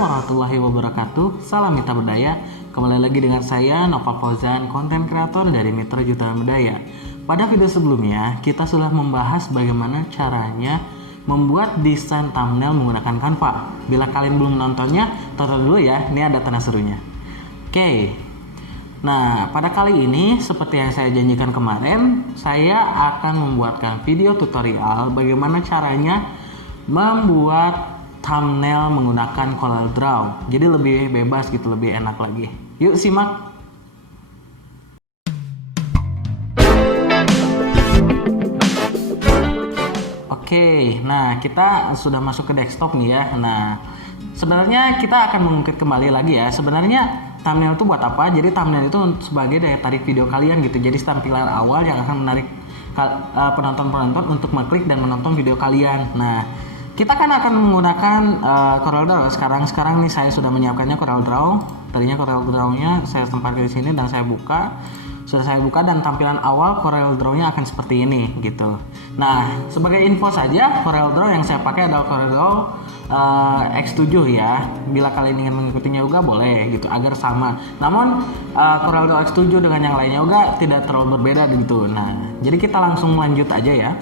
Assalamualaikum warahmatullahi wabarakatuh. Salam Mitra Berdaya. Kembali lagi dengan saya Noval Fauzan, konten kreator dari Mitra Jutaan Berdaya. Pada video sebelumnya kita sudah membahas bagaimana caranya membuat desain thumbnail menggunakan Canva. Bila kalian belum nontonnya, tonton dulu ya. Ini ada tanda serunya. Oke. Nah, pada kali ini seperti yang saya janjikan kemarin, saya akan membuatkan video tutorial bagaimana caranya membuat thumbnail menggunakan CorelDRAW. Jadi lebih bebas gitu, lebih enak lagi. Yuk simak. Oke, nah kita sudah masuk ke desktop nih ya. Nah, sebenarnya kita akan mengungkit kembali lagi ya. Sebenarnya thumbnail itu buat apa? Jadi thumbnail itu sebagai daya tarik video kalian gitu. Jadi tampilan awal yang akan menarik penonton-penonton untuk mengklik dan menonton video kalian. Nah, kita kan akan menggunakan CorelDRAW. Sekarang nih saya sudah menyiapkannya CorelDRAW. Tadinya CorelDRAW-nya saya tempatkan di sini dan saya buka. Sudah saya buka dan tampilan awal CorelDRAW-nya akan seperti ini gitu. Nah, sebagai info saja, CorelDRAW yang saya pakai adalah CorelDRAW X7 ya. Bila kalian ingin mengikutinya juga boleh gitu agar sama. Namun CorelDRAW X7 dengan yang lainnya juga tidak terlalu berbeda gitu. Nah, jadi kita langsung lanjut aja ya.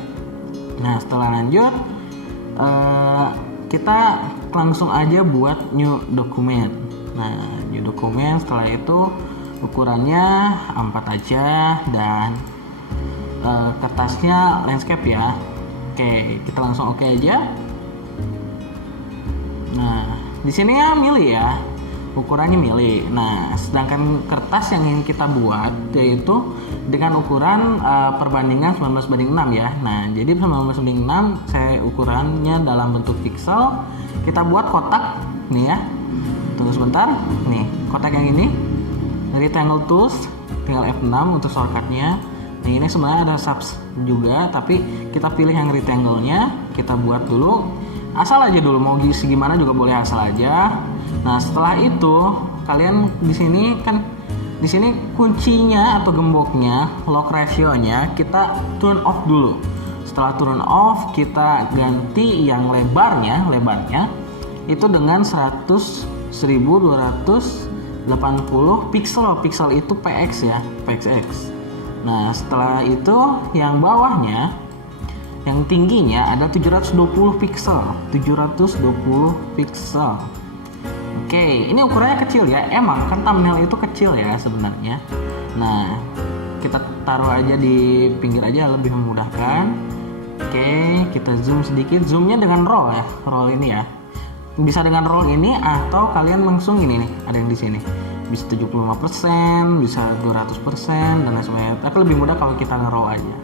Nah, setelah lanjut kita langsung aja buat new document. Nah, new document, setelah itu ukurannya A4 aja dan kertasnya landscape ya. Oke, kita langsung oke aja. Nah, di sini ya milih ya, ukurannya milih. Nah, sedangkan kertas yang ingin kita buat yaitu dengan ukuran perbandingan 19:6 ya. Nah, jadi 19:6 saya ukurannya dalam bentuk pixel. Kita buat kotak nih ya. Tunggu sebentar. Nih, kotak yang ini. Rectangle tools, tinggal F6 untuk shortcutnya. Nah, ini sebenarnya ada subs juga, tapi kita pilih yang rectangle-nya. Kita buat dulu. Asal aja dulu, mau segimana juga boleh, asal aja. Nah, setelah itu kalian di sini kan di sini kuncinya atau gemboknya, lock ratio-nya kita turn off dulu. Setelah turn off, kita ganti yang lebarnya itu dengan 1280 pixel. Pixel itu px ya, pxx. Nah, setelah itu yang bawahnya, yang tingginya ada 720 pixel. 720 pixel. Oke, ini ukurannya kecil ya. Emang kan thumbnail itu kecil ya sebenarnya. Nah, kita taruh aja di pinggir aja lebih memudahkan. Oke, kita zoom sedikit. Zoomnya dengan roll ya, roll ini ya. Bisa dengan roll ini atau kalian langsung ini nih, ada yang di sini. Bisa 75%, bisa 200% dan lain sebagainya. Tapi lebih mudah kalau kita nge-roll aja.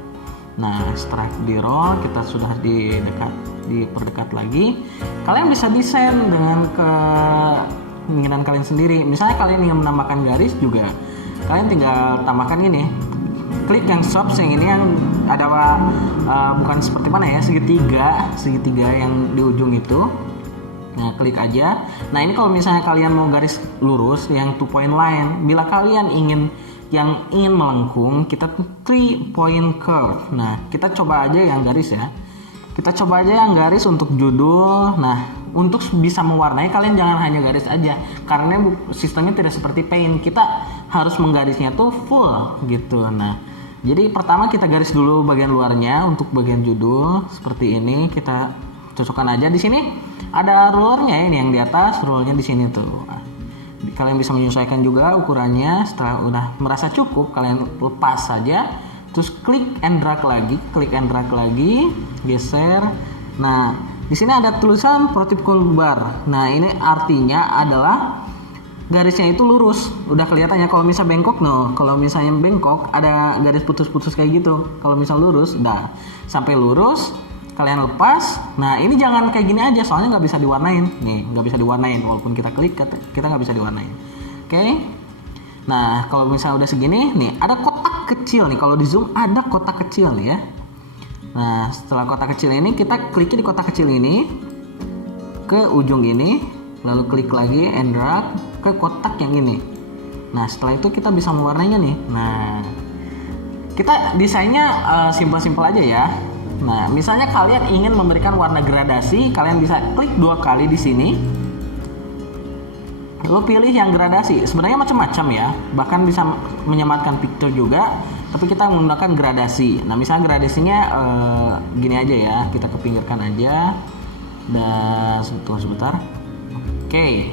Nah, setelah di roll, kita sudah diperdekat lagi. Kalian bisa desain dengan keinginan kalian sendiri. Misalnya kalian ingin menambahkan garis juga, kalian tinggal tambahkan ini. Klik yang shapes yang ini yang ada bukan seperti mana ya, segitiga yang di ujung itu. Nah, klik aja. Nah, ini kalau misalnya kalian mau garis lurus yang 2 point line, bila kalian ingin melengkung, kita 3 point curve. Nah, kita coba aja yang garis ya. Kita coba aja yang garis untuk judul. Nah, untuk bisa mewarnai kalian jangan hanya garis aja, karena sistemnya tidak seperti Paint. Kita harus menggarisnya tuh full gitu. Nah, jadi pertama kita garis dulu bagian luarnya untuk bagian judul seperti ini. Kita cocokkan aja di sini. Ada rulernya ini yang di atas, rulernya di sini tuh. Nah, kalian bisa menyesuaikan juga ukurannya. Setelah udah merasa cukup, kalian lepas saja. Terus klik and drag lagi, geser. Nah, di sini ada tulisan vertical bar. Nah, ini artinya adalah garisnya itu lurus. Udah kelihatannya. Kalau misalnya bengkok, kalau misalnya bengkok ada garis putus-putus kayak gitu. Kalau misalnya lurus, udah sampai lurus. Kalian lepas. Nah, ini jangan kayak gini aja, soalnya nggak bisa diwarnain. Nih, nggak bisa diwarnain. Walaupun kita klik, kita nggak bisa diwarnain. Oke. Nah, kalau misalnya udah segini, nih ada kotak kecil nih. Kalau di zoom ada kotak kecil nih ya. Nah, setelah kotak kecil ini, kita klik di kotak kecil ini ke ujung ini, lalu klik lagi and drag ke kotak yang ini. Nah, setelah itu kita bisa mewarnainya nih. Nah, kita desainnya simpel-simpel aja ya. Nah, misalnya kalian ingin memberikan warna gradasi, kalian bisa klik 2 kali di sini. lo pilih yang gradasi. Sebenarnya macam-macam ya, bahkan bisa menyematkan picture juga, tapi kita menggunakan gradasi. Nah misalnya gradasinya gini aja ya, kita kepinggirkan aja. Dan sebentar. Oke.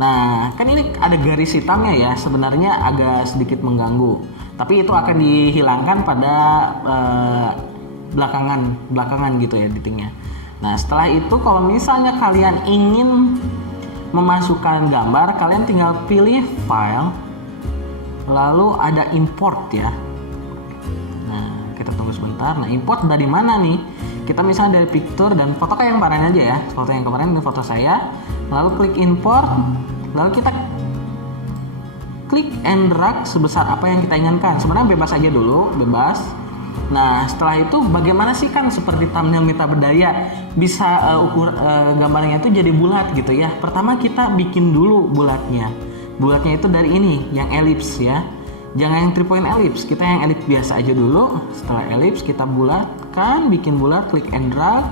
Nah kan ini ada garis hitamnya ya, sebenarnya agak sedikit mengganggu, tapi itu akan dihilangkan pada belakangan gitu ya editingnya. Nah setelah itu kalau misalnya kalian ingin memasukkan gambar, kalian tinggal pilih file, lalu ada import ya. Nah kita tunggu sebentar. Nah import dari mana nih? Kita misalnya dari picture dan foto kayak yang kemarin aja ya, foto yang kemarin ini foto saya. Lalu klik import, lalu kita klik and drag sebesar apa yang kita inginkan. Sebenarnya bebas aja dulu, bebas. Nah setelah itu bagaimana sih, kan seperti thumbnail Mita Berdaya bisa gambarnya itu jadi bulat gitu ya. Pertama kita bikin dulu bulatnya itu dari ini yang ellipse ya, jangan yang 3 point ellipse, kita yang ellipse biasa aja dulu. Setelah ellipse kita bulatkan, bikin bulat, klik and drag.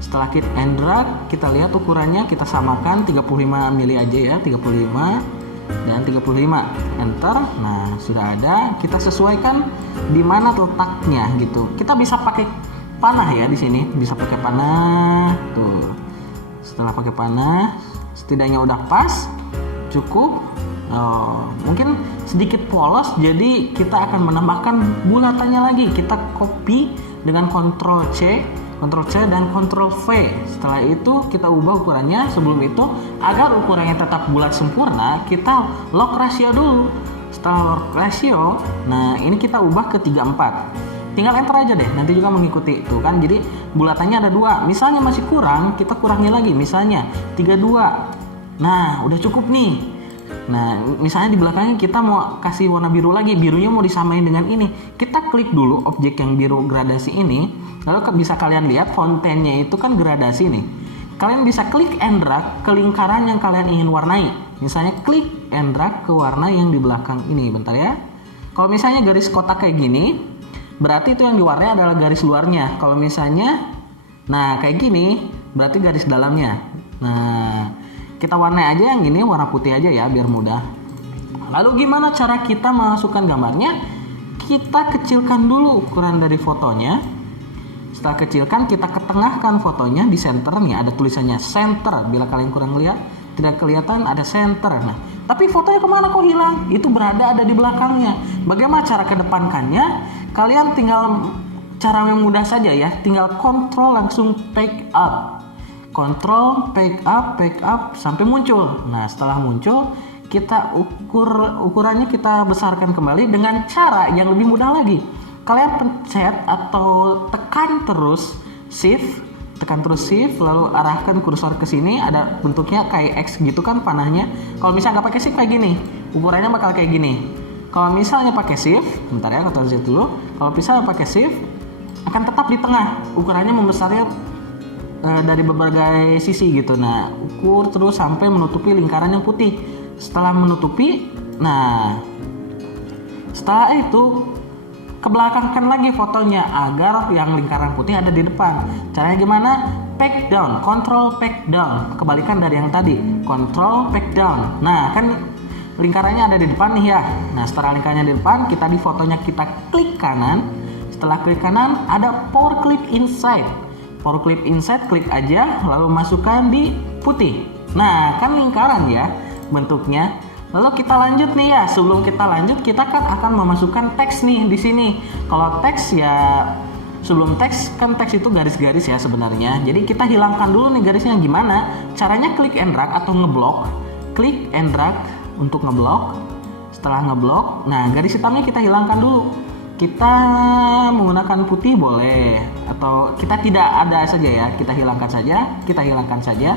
Setelah klik and drag kita lihat ukurannya, kita samakan 35 mili aja ya, 35 dan 35, enter. Nah sudah ada, kita sesuaikan di mana letaknya gitu. Kita bisa pakai panah ya, di sini bisa pakai panah tuh. Setelah pakai panah setidaknya udah pas, cukup. Mungkin sedikit polos, jadi kita akan menambahkan bulatannya lagi. Kita copy dengan Ctrl C dan Ctrl V. Setelah itu kita ubah ukurannya. Sebelum itu, agar ukurannya tetap bulat sempurna, kita lock ratio dulu. Setelah lock ratio, nah ini kita ubah ke 34. Tinggal enter aja deh, nanti juga mengikuti tuh kan. Jadi bulatannya ada 2. Misalnya masih kurang, kita kurangi lagi, misalnya 32. Nah udah cukup nih. Nah misalnya di belakangnya kita mau kasih warna biru lagi, birunya mau disamain dengan ini, kita klik dulu objek yang biru gradasi ini. Lalu bisa kalian lihat fontennya itu kan gradasi nih. Kalian bisa klik and drag ke lingkaran yang kalian ingin warnai. Misalnya klik and drag ke warna yang di belakang ini. Bentar ya. Kalau misalnya garis kotak kayak gini, berarti itu yang diwarnai adalah garis luarnya. Kalau misalnya nah kayak gini, berarti garis dalamnya. Nah kita warnai aja yang ini warna putih aja ya, biar mudah. Lalu gimana cara kita masukkan gambarnya? Kita kecilkan dulu ukuran dari fotonya. Setelah kecilkan, kita ketengahkan fotonya di senternya, ada tulisannya center. Bila kalian kurang lihat, tidak kelihatan ada center. Nah, tapi fotonya kemana kok hilang? Itu ada di belakangnya. Bagaimana cara kedepankannya? Kalian tinggal cara yang mudah saja ya, tinggal kontrol langsung pick up. Kontrol pick up sampai muncul. Nah, setelah muncul, kita ukurannya kita besarkan kembali dengan cara yang lebih mudah lagi. Kalian pencet atau tekan terus shift, lalu arahkan kursor ke sini. Ada bentuknya kayak X gitu kan panahnya. Kalau misalnya nggak pakai shift kayak gini, ukurannya bakal kayak gini. Kalau misalnya pakai shift, bentar ya, Ctrl Z dulu. Kalau misalnya pakai shift, akan tetap di tengah. Ukurannya membesarnya dari berbagai sisi gitu. Nah, ukur terus sampai menutupi lingkaran yang putih. Setelah menutupi, nah setelah itu kebelakangkan lagi fotonya agar yang lingkaran putih ada di depan. Caranya gimana? Pack down, control pack down. Kebalikan dari yang tadi, control pack down. Nah kan lingkarannya ada di depan nih ya. Nah setelah lingkarannya di depan, kita di fotonya kita klik kanan. Setelah klik kanan ada power clip inside. Power clip inside, klik aja lalu masukkan di putih. Nah kan lingkaran ya bentuknya. Lalu kita lanjut nih ya. Sebelum kita lanjut, kita kan akan memasukkan teks nih di sini. Kalau teks ya, sebelum teks kan teks itu garis-garis ya sebenarnya. Jadi kita hilangkan dulu nih garisnya. Gimana? Caranya klik and drag atau ngeblok. Klik and drag untuk ngeblok. Setelah ngeblok, nah garis hitamnya kita hilangkan dulu. Kita menggunakan putih boleh, atau kita tidak ada saja ya, kita hilangkan saja.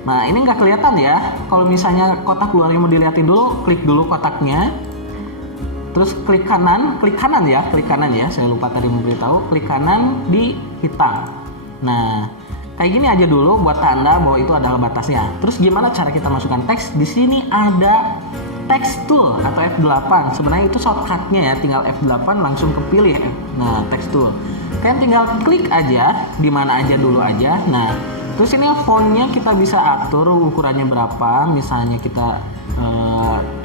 Nah ini nggak kelihatan ya. Kalau misalnya kotak luarnya mau dilihatin dulu, klik dulu kotaknya, terus klik kanan ya. Saya lupa tadi memberitahu, klik kanan di hitam. Nah kayak gini aja dulu buat tanda bahwa itu adalah batasnya. Terus gimana cara kita masukkan teks? Di sini ada text tool atau F8. Sebenarnya itu shortcutnya ya, tinggal F8 langsung kepilih. Nah text tool, kalian tinggal klik aja di mana aja dulu aja. Nah Terus ini fontnya kita bisa atur ukurannya berapa, misalnya kita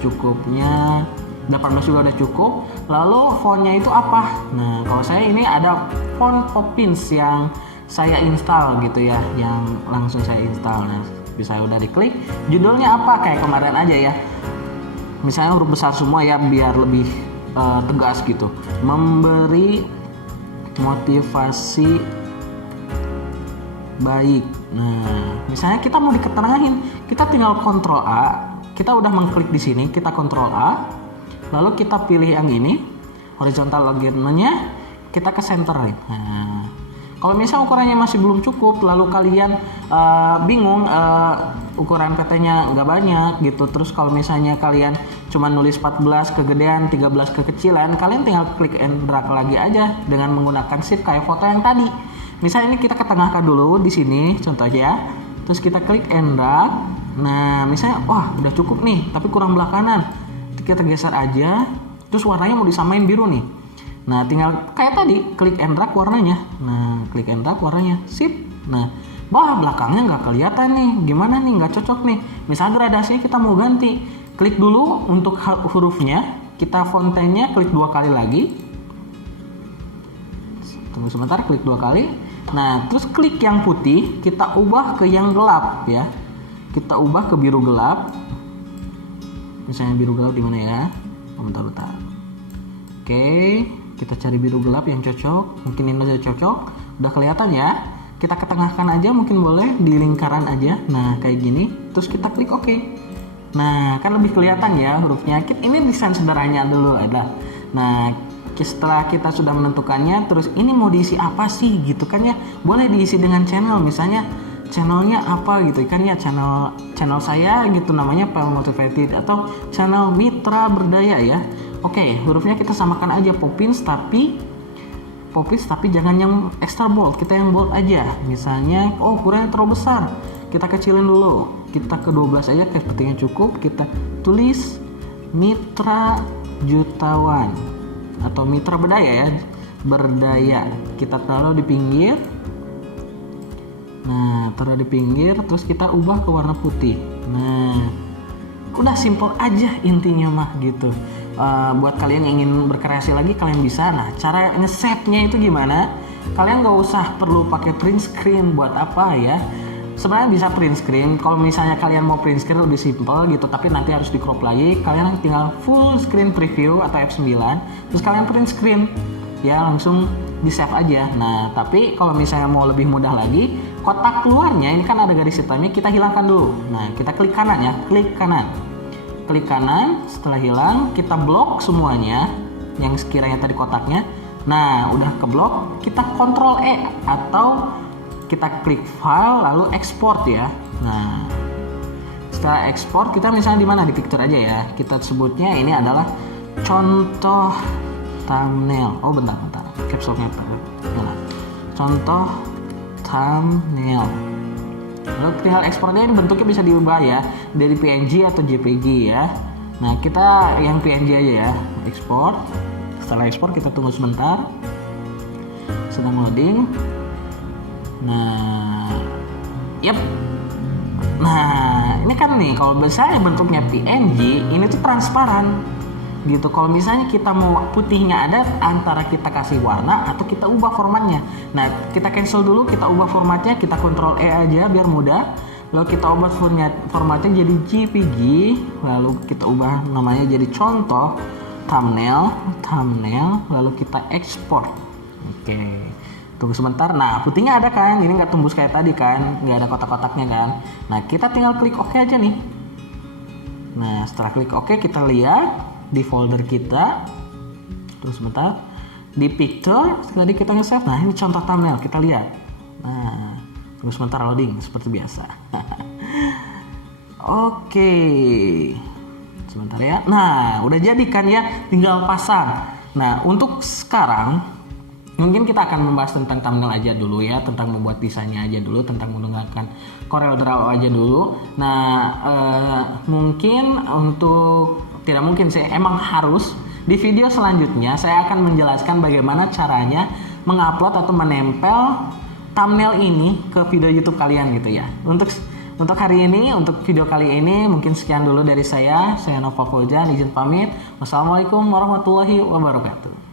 cukupnya 18 juga udah cukup. Lalu fontnya itu apa? Nah, kalau saya ini ada font Poppins yang saya install gitu ya, yang langsung saya install. Nah, bisa udah diklik. Judulnya apa? Kayak kemarin aja ya. Misalnya huruf besar semua ya, biar lebih tegas gitu. Memberi motivasi baik. Nah, misalnya kita mau diketengahin, kita tinggal Ctrl A. Kita udah mengklik di sini, kita Ctrl A. Lalu kita pilih yang ini, horizontal alignment-nya, kita ke center. Nah, kalau misalnya ukurannya masih belum cukup, lalu kalian bingung ukuran PT-nya nggak banyak gitu. Terus kalau misalnya kalian cuma nulis 14 kegedean, 13 kekecilan, kalian tinggal klik and drag lagi aja dengan menggunakan shift kayak foto yang tadi. Misalnya ini kita ketengahkan dulu di sini contohnya, terus kita klik and drag. Nah, misalnya wah udah cukup nih, tapi kurang belah kanan. Kita geser aja, terus warnanya mau disamain biru nih. Nah, tinggal kayak tadi klik and drag warnanya. Nah, klik and drag warnanya, sip. Nah, bawah belakangnya nggak kelihatan nih, gimana nih, nggak cocok nih. Misalnya gradasinya kita mau ganti, klik dulu untuk hurufnya, kita fontainya klik 2 kali lagi. Tunggu sebentar, klik 2 kali. Nah, terus klik yang putih, kita ubah ke yang gelap ya. Kita ubah ke biru gelap. Misalnya biru gelap di mana ya? Bentar. Oke, kita cari biru gelap yang cocok. Mungkin ini udah cocok, udah kelihatan ya. Kita ketengahkan aja, mungkin boleh di lingkaran aja. Nah, kayak gini. Terus kita klik OK. Nah, kan lebih kelihatan ya hurufnya. Ini desain sederhananya dulu ada. Nah, setelah kita sudah menentukannya, terus ini mau diisi apa sih gitu kan ya? Boleh diisi dengan channel, misalnya channelnya apa gitu kan ya, channel saya gitu namanya Pel Motivated atau channel Mitra Berdaya ya. Oke, hurufnya kita samakan aja Poppins tapi jangan yang extra bold, kita yang bold aja. Misalnya ukurannya terlalu besar, kita kecilin dulu, kita ke 12 aja sepertinya cukup. Kita tulis Mitra Jutawan atau Mitra Berdaya ya, berdaya. Kita taruh di pinggir. Nah, taruh di pinggir, terus kita ubah ke warna putih. Nah, udah simple aja intinya mah gitu. Buat kalian yang ingin berkreasi lagi, kalian bisa. Nah, cara nge-save-nya itu gimana? Kalian nggak usah perlu pakai print screen. Buat apa ya? Sebenarnya bisa print screen. Kalau misalnya kalian mau print screen lebih simple gitu, tapi nanti harus di crop lagi. Kalian tinggal full screen preview atau F9, terus kalian print screen. Ya, langsung di save aja. Nah, tapi kalau misalnya mau lebih mudah lagi, kotak keluarnya ini kan ada garis hitamnya, kita hilangkan dulu. Nah, kita klik kanan ya, klik kanan. Setelah hilang, kita blok semuanya yang sekiranya tadi kotaknya. Nah, udah keblok, kita Ctrl E atau kita klik file lalu export ya. Nah, setelah export kita misalnya di mana, di picture aja ya. Kita sebutnya ini adalah contoh thumbnail. Oh, bentar. Caps lock-nya contoh thumbnail. Lalu tinggal ekspornya, ini bentuknya bisa diubah ya, dari PNG atau JPG ya. Nah, kita yang PNG aja ya, ekspor. Setelah ekspor kita tunggu sebentar, sedang loading. Nah, nah ini kan nih, kalau misalnya bentuknya PNG, ini tuh transparan gitu. Kalau misalnya kita mau putihnya ada, antara kita kasih warna atau kita ubah formatnya. Nah, kita cancel dulu, kita ubah formatnya, kita Ctrl E aja biar mudah. Lalu kita ubah formatnya jadi JPG, lalu kita ubah namanya jadi contoh thumbnail, lalu kita ekspor. Oke, tunggu sebentar. Nah, putihnya ada kan, ini nggak tembus kayak tadi kan, nggak ada kotak-kotaknya kan. Nah, kita tinggal klik OK aja nih. Nah, setelah klik OK, kita lihat di folder kita. Terus sebentar, di picture tadi kita nge-save. Nah, ini contoh thumbnail, kita lihat. Nah, tunggu sebentar loading seperti biasa. Oke, sebentar ya. Nah, udah jadi kan ya, tinggal pasang. Nah, untuk sekarang mungkin kita akan membahas tentang thumbnail aja dulu ya, tentang membuat desainnya aja dulu, tentang menggunakan CorelDRAW aja dulu. Nah, mungkin untuk, tidak mungkin sih, emang harus di video selanjutnya saya akan menjelaskan bagaimana caranya mengupload atau menempel thumbnail ini ke video YouTube kalian gitu ya. Untuk hari ini, untuk video kali ini mungkin sekian dulu dari saya Nova Fauzan, izin pamit. Wassalamualaikum warahmatullahi wabarakatuh.